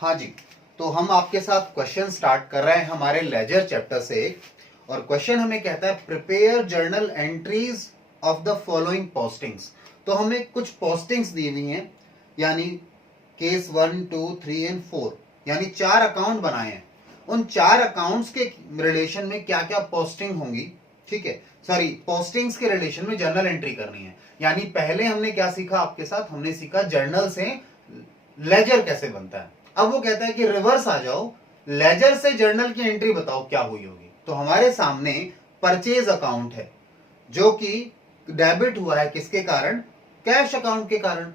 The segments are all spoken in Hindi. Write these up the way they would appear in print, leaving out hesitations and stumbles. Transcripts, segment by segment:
हाँ जी, तो हम आपके साथ क्वेश्चन स्टार्ट कर रहे हैं हमारे लेजर चैप्टर से। और क्वेश्चन हमें कहता है prepare journal entries of the following postings. तो हमें कुछ पोस्टिंग्स दी हुई हैं, यानी केस 1, 2, 3 एंड 4, यानी 4 अकाउंट बनाए हैं। उन 4 अकाउंट्स के रिलेशन में क्या क्या पोस्टिंग होंगी, ठीक है, सॉरी पोस्टिंग्स के रिलेशन में जर्नल एंट्री करनी है। यानी पहले हमने क्या सीखा आपके साथ, हमने सीखा जर्नल से लेजर कैसे बनता है। अब वो कहता है कि रिवर्स आ जाओ, लेजर से जर्नल की एंट्री बताओ क्या हुई होगी। तो हमारे सामने परचेज अकाउंट है जो कि डेबिट हुआ है, किसके कारण, कैश अकाउंट के कारण।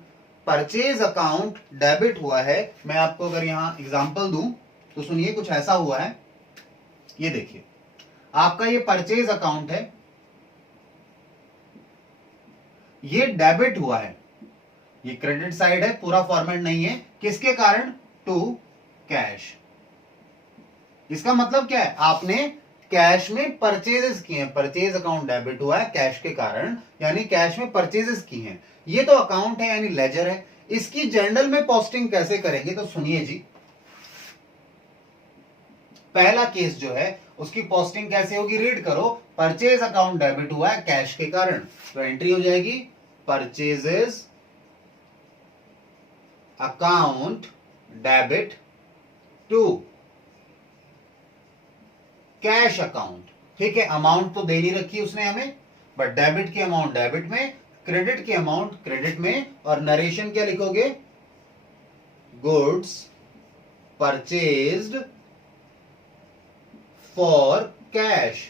परचेज अकाउंट डेबिट हुआ है। मैं आपको अगर यहां एग्जांपल दूं तो सुनिए, कुछ ऐसा हुआ है, ये देखिए आपका ये परचेज अकाउंट है, ये डेबिट हुआ है, ये क्रेडिट साइड है, पूरा फॉर्मेट नहीं है, किसके कारण, टू कैश। इसका मतलब क्या है, आपने कैश में परचेजेस किए हैं, परचेज अकाउंट डेबिट हुआ है कैश के कारण, यानी कैश में परचेजेस की हैं। ये तो अकाउंट है यानी लेजर है। इसकी जर्नल में पोस्टिंग कैसे करेंगे, तो सुनिए जी, पहला केस जो है उसकी पोस्टिंग कैसे होगी, रीड करो। परचेज अकाउंट डेबिट हुआ है कैश के कारण, तो एंट्री हो जाएगी purchases account debit to cash account. ठीक है, अमाउंट तो दे नहीं रखी उसने हमें, बट डेबिट की अमाउंट डेबिट में, क्रेडिट की अमाउंट क्रेडिट में, और नरेशन क्या लिखोगे, गुड्स परचेज्ड फॉर कैश,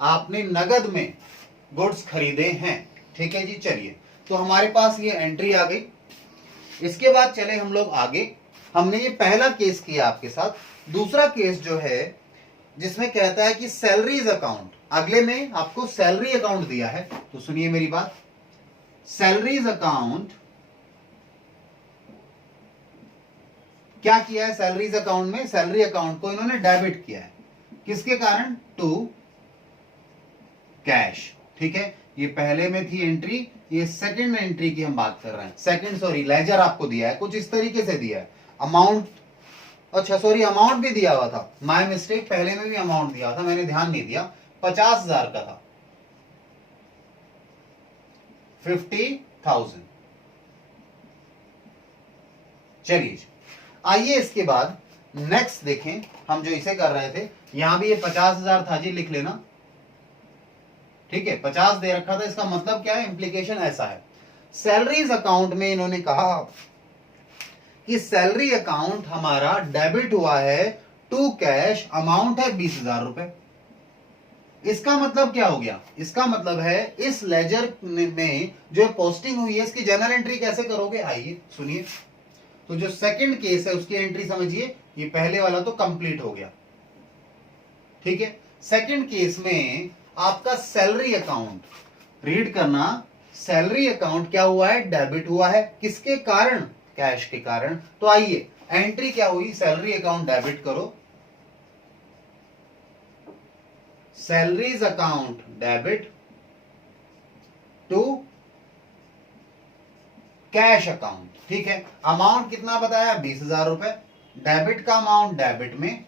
आपने नगद में गुड्स खरीदे हैं। ठीक है जी, चलिए, तो हमारे पास ये एंट्री आ गई। इसके बाद चले हम लोग आगे। हमने ये पहला केस किया आपके साथ। दूसरा केस जो है जिसमें कहता है कि सैलरीज अकाउंट, अगले में आपको सैलरी अकाउंट दिया है, तो सुनिए मेरी बात। सैलरीज अकाउंट क्या किया है, सैलरीज अकाउंट में सैलरी अकाउंट को इन्होंने डेबिट किया है, किसके कारण, टू कैश। ठीक है, ये पहले में थी एंट्री, ये सेकंड एंट्री की हम बात कर रहे हैं। सेकंड सॉरी लेजर आपको दिया है, कुछ इस तरीके से दिया है। अमाउंट, अच्छा सॉरी अमाउंट भी दिया हुआ था, माय मिस्टेक, पहले में भी अमाउंट दिया हुआ था, मैंने ध्यान नहीं दिया। 50,000 का था, 50,000। चलिए आइए इसके बाद नेक्स्ट देखें, हम जो इसे कर रहे थे, यहां भी ये 50,000 था जी, लिख लेना। ठीक है, 50 दे रखा था, इसका मतलब क्या है, इंप्लीकेशन ऐसा है। सैलरीज अकाउंट में इन्होंने कहा कि सैलरी अकाउंट हमारा डेबिट हुआ है टू कैश, अमाउंट है 20,000 रुपए। इसका मतलब क्या हो गया, इसका मतलब है इस लेजर में जो पोस्टिंग हुई है इसकी जर्नल एंट्री कैसे करोगे, आइए सुनिए। तो जो सेकंड केस है उसकी एंट्री समझिए, ये पहले वाला तो कंप्लीट हो गया। ठीक है, सेकंड केस में आपका सैलरी अकाउंट, रीड करना, सैलरी अकाउंट क्या हुआ है, डेबिट हुआ है, किसके कारण, कैश के कारण। तो आइए एंट्री क्या हुई, सैलरी अकाउंट डेबिट करो, salaries account debit to cash account. ठीक है, अमाउंट कितना बताया, 20,000 रुपए, डेबिट का अमाउंट डेबिट में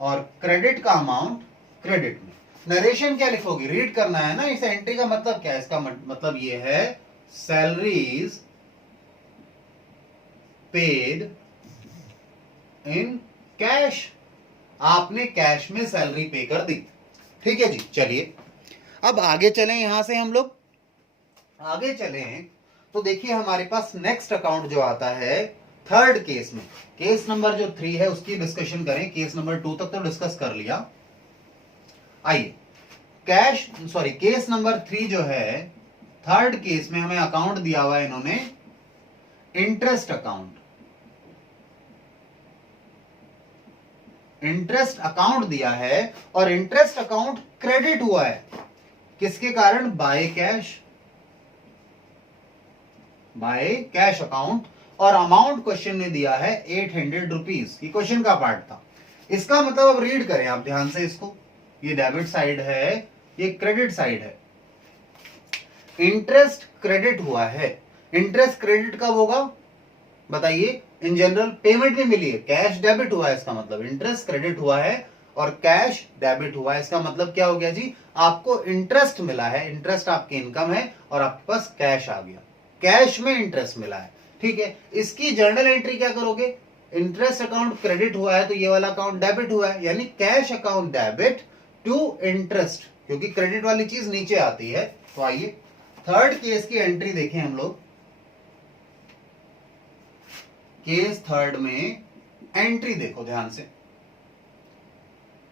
और क्रेडिट का अमाउंट क्रेडिट में। नरेशन क्या लिखोगे, रीड करना है ना। इस एंट्री का मतलब क्या है, इसका मतलब ये है सैलरीज पेड इन कैश, आपने कैश में सैलरी पे कर दी। ठीक है जी, चलिए अब आगे चलें, यहां से हम लोग आगे चले हैं तो देखिए हमारे पास नेक्स्ट अकाउंट जो आता है थर्ड केस में, केस नंबर जो 3 है उसकी डिस्कशन करें। केस नंबर 2 तक तो डिस्कस कर लिया। आइए कैश सॉरी केस नंबर 3 जो है, थर्ड केस में हमें अकाउंट दिया हुआ है इन्होंने इंटरेस्ट अकाउंट। इंटरेस्ट अकाउंट दिया है और इंटरेस्ट अकाउंट क्रेडिट हुआ है, किसके कारण, by cash, by cash account. और अमाउंट क्वेश्चन ने दिया है 800 रुपीज, ये क्वेश्चन का पार्ट था। इसका मतलब अब रीड करें आप ध्यान से इसको, ये डेबिट साइड है, ये क्रेडिट साइड है। इंटरेस्ट क्रेडिट हुआ है, इंटरेस्ट क्रेडिट कब होगा, बताइए, इन जनरल पेमेंट भी मिली है, कैश डेबिट हुआ है, इसका मतलब इंटरेस्ट क्रेडिट हुआ है और कैश डेबिट हुआ है, इसका मतलब क्या हो गया जी, आपको इंटरेस्ट मिला है, इंटरेस्ट आपकी इनकम है और आपके पास कैश आ गया, कैश में इंटरेस्ट मिला है। ठीक है, इसकी जर्नल एंट्री क्या करोगे, इंटरेस्ट अकाउंट क्रेडिट हुआ है तो ये वाला अकाउंट डेबिट हुआ है, यानी cash account debit to interest, क्योंकि क्रेडिट वाली चीज नीचे आती है। तो आइए थर्ड केस की एंट्री देखें हम लोग। केस थर्ड में एंट्री देखो ध्यान से,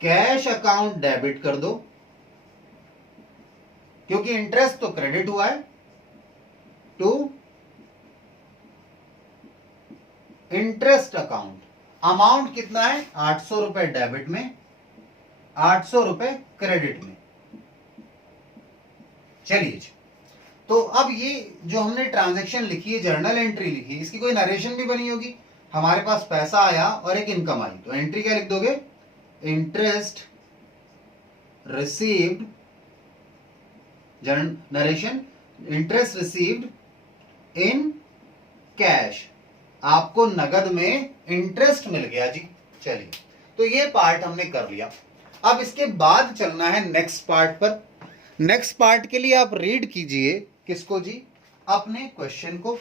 कैश अकाउंट डेबिट कर दो क्योंकि इंटरेस्ट तो क्रेडिट हुआ है, टू इंटरेस्ट अकाउंट, अमाउंट कितना है 800 रुपए डेबिट में, 800 रुपए क्रेडिट में। चलिए, तो अब ये जो हमने ट्रांजैक्शन लिखी है, जर्नल एंट्री लिखी, इसकी कोई नरेशन भी बनी होगी, हमारे पास पैसा आया और एक इनकम आई, तो एंट्री क्या लिख दोगे, interest received, narration, interest received in cash, आपको नगद में इंटरेस्ट मिल गया जी। चलिए, तो ये पार्ट हमने कर लिया। अब इसके बाद चलना है नेक्स्ट पार्ट पर। नेक्स्ट पार्ट के लिए आप रीड कीजिए किसको जी, अपने क्वेश्चन को।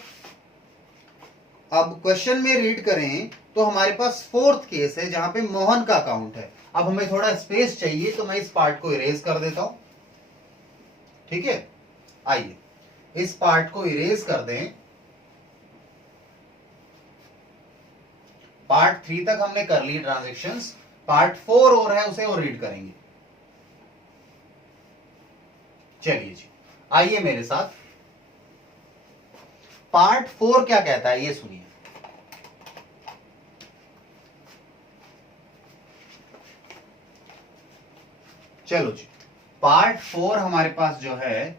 अब क्वेश्चन में रीड करें तो हमारे पास फोर्थ केस है जहां पे मोहन का अकाउंट है। अब हमें थोड़ा स्पेस चाहिए तो मैं इस पार्ट को इरेज कर देता हूं, ठीक है। आइए इस पार्ट को इरेज कर दें। पार्ट 3 तक हमने कर ली ट्रांजैक्शंस, पार्ट 4 और है उसे और रीड करेंगे। चलिए जी, आइए मेरे साथ। पार्ट 4 क्या कहता है ये सुनिए। चलो जी, पार्ट 4 हमारे पास जो है,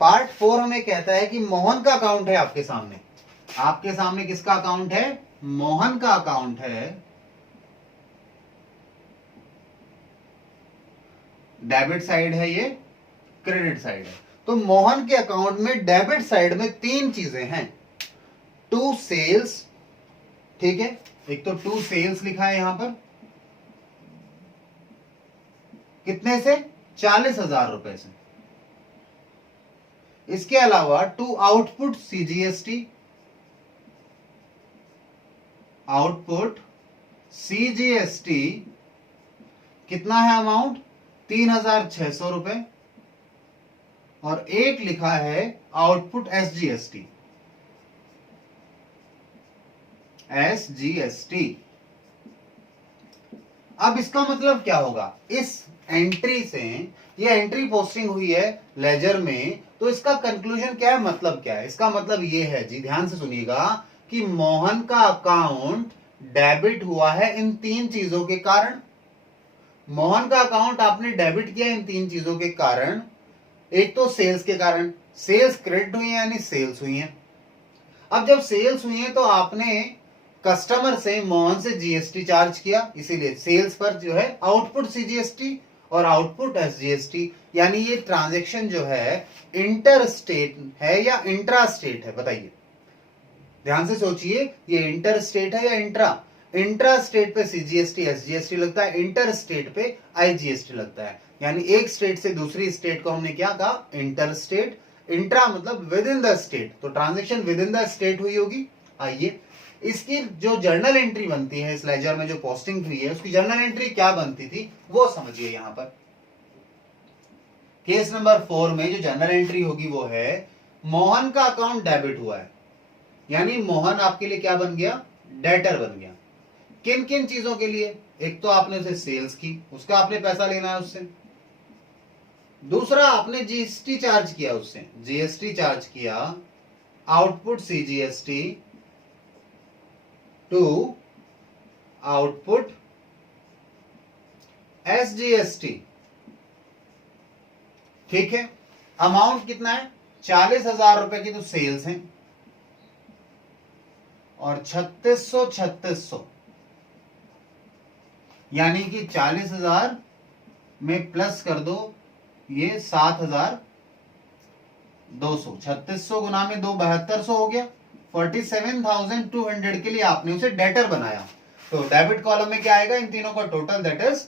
पार्ट 4 हमें कहता है कि मोहन का अकाउंट है आपके सामने। आपके सामने किसका अकाउंट है, मोहन का अकाउंट है। डेबिट साइड है ये, क्रेडिट साइड है। तो मोहन के अकाउंट में डेबिट साइड में 3 चीजें हैं, टू सेल्स, ठीक है, एक तो टू सेल्स लिखा है यहां पर, कितने से, 40,000 रुपए से। इसके अलावा to output CGST, output CGST कितना है अमाउंट, 3,600 रुपए। और एक लिखा है आउटपुट एसजीएसटी, एसजीएसटी। अब इसका मतलब क्या होगा, इस एंट्री से, ये एंट्री पोस्टिंग हुई है लेजर में, तो इसका कंक्लूजन क्या है, मतलब क्या है, इसका मतलब ये है जी, ध्यान से सुनिएगा, कि मोहन का अकाउंट डेबिट हुआ है इन 3 चीजों के कारण। मोहन का अकाउंट आपने डेबिट किया इन 3 चीजों के कारण। एक तो सेल्स के कारण, सेल्स क्रेडिट हुई है यानी सेल्स हुई है। अब जब सेल्स हुई है तो आपने कस्टमर से, मोहन से जीएसटी चार्ज किया, इसीलिए सेल्स पर जो है आउटपुट सीजीएसटी और आउटपुट एसजीएसटी, यानी ये ट्रांजैक्शन जो है इंटर स्टेट है या इंट्रा स्टेट है, बताइए, ध्यान से सोचिए, ये इंटर स्टेट है या इंट्रा। इंट्रा स्टेट पे सीजीएसटी एसजीएसटी लगता है, इंटर स्टेट पे आईजीएसटी लगता है, यानी एक स्टेट से दूसरी स्टेट को हमने क्या कहा, इंटर स्टेट। इंट्रा मतलब विद इन द स्टेट, तो transaction with in the state हुई होगी। आइए इसकी जो जर्नल एंट्री बनती है, इस लेजर में जो पोस्टिंग हुई है उसकी जर्नल एंट्री क्या बनती थी वो समझिए। यहां पर केस नंबर 4 में जो जर्नल एंट्री होगी वो है, मोहन का अकाउंट डेबिट हुआ है, यानी मोहन आपके लिए क्या बन गया, डेटर बन गया। किन किन चीजों के लिए, एक तो आपने उसे सेल्स की, उसका आपने पैसा लेना है उससे। दूसरा आपने जीएसटी चार्ज किया उससे, जीएसटी चार्ज किया, output CGST to output SGST, ठीक है। अमाउंट कितना है, 40,000 रुपए की तो सेल्स है और 3600 यानी कि 40,000 में प्लस कर दो ये 7,200, 3600 गुना में 2 7200 हो गया, 47,200 के लिए आपने उसे डेटर बनाया, तो डेबिट कॉलम में क्या आएगा इन तीनों का टोटल, दैट इज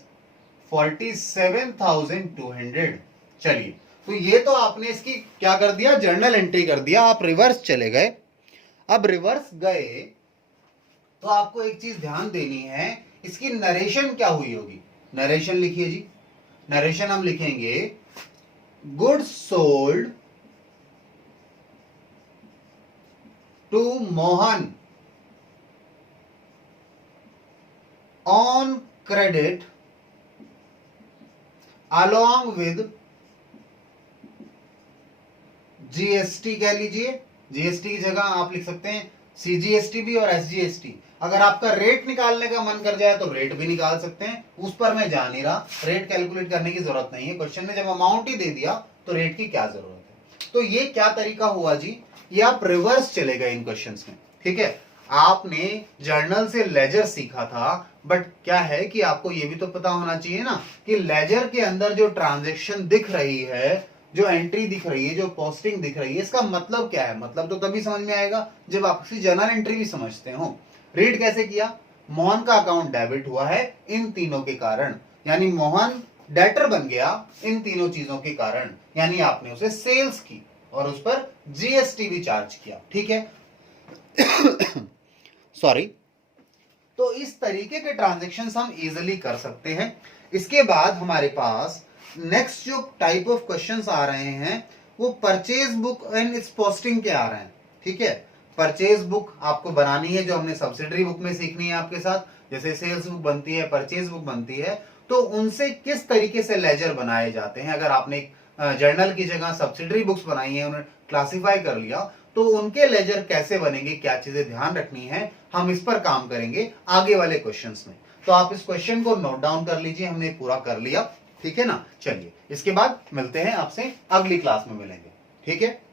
47,200। चलिए, तो ये तो आपने इसकी क्या कर दिया, जर्नल एंट्री कर दिया। आप रिवर्स चले गए। अब रिवर्स गए तो आपको एक चीज ध्यान देनी है, इसकी नरेशन क्या हुई होगी। नरेशन लिखिए जी। नरेशन हम लिखेंगे goods sold to Mohan on credit along with GST कह लीजिए। जीएसटी की जगह आप लिख सकते हैं सीजीएसटी भी और एसजीएसटी। अगर आपका रेट निकालने का मन कर जाए तो रेट भी निकाल सकते हैं, उस पर मैं जा नहीं रहा, रेट कैलकुलेट करने की जरूरत नहीं है। क्वेश्चन ने जब अमाउंट ही दे दिया तो रेट की क्या जरूरत है। तो ये क्या तरीका हुआ जी, ये आप रिवर्स चले गए इन क्वेश्चंस में। ठीक है, आपने जर्नल से लेजर सीखा था, बट क्या है कि आपको ये भी तो पता होना चाहिए ना कि लेजर के अंदर जो ट्रांजैक्शन दिख रही है, जो एंट्री दिख रही है, जो पोस्टिंग दिख रही है, इसका मतलब क्या है। मतलब तो तभी समझ में आएगा जब आप किसी जर्नल एंट्री भी समझते हो। रीड कैसे किया, मोहन का अकाउंट डेबिट हुआ है इन तीनों के कारण, यानी मोहन डेटर बन गया इन तीनों चीजों के कारण, यानी आपने उसे सेल्स की और उस पर जीएसटी भी चार्ज किया। ठीक है सॉरी। तो इस तरीके के ट्रांजैक्शंस हम इजीली कर सकते हैं। इसके बाद हमारे पास नेक्स्ट जो टाइप ऑफ क्वेश्चंस आ रहे हैं वो purchase book and it's posting के आ रहे हैं। ठीक है, परचेज बुक आपको बनानी है, जो हमने सब्सिडरी बुक में सीखनी है आपके साथ। जैसे सेल्स बुक बनती है, परचेज बुक बनती है, तो उनसे किस तरीके से लेजर बनाए जाते हैं। अगर आपने जर्नल की जगह सब्सिडरी बुक्स बनाई है, उन्हें क्लासिफाई कर लिया, तो उनके लेजर कैसे बनेंगे, क्या चीजें ध्यान रखनी है, हम इस पर काम करेंगे आगे वाले क्वेश्चंस में। तो आप इस क्वेश्चन को नोट डाउन कर लीजिए, हमने पूरा कर लिया। ठीक है ना, चलिए इसके बाद मिलते हैं आपसे, अगली क्लास में मिलेंगे। ठीक है।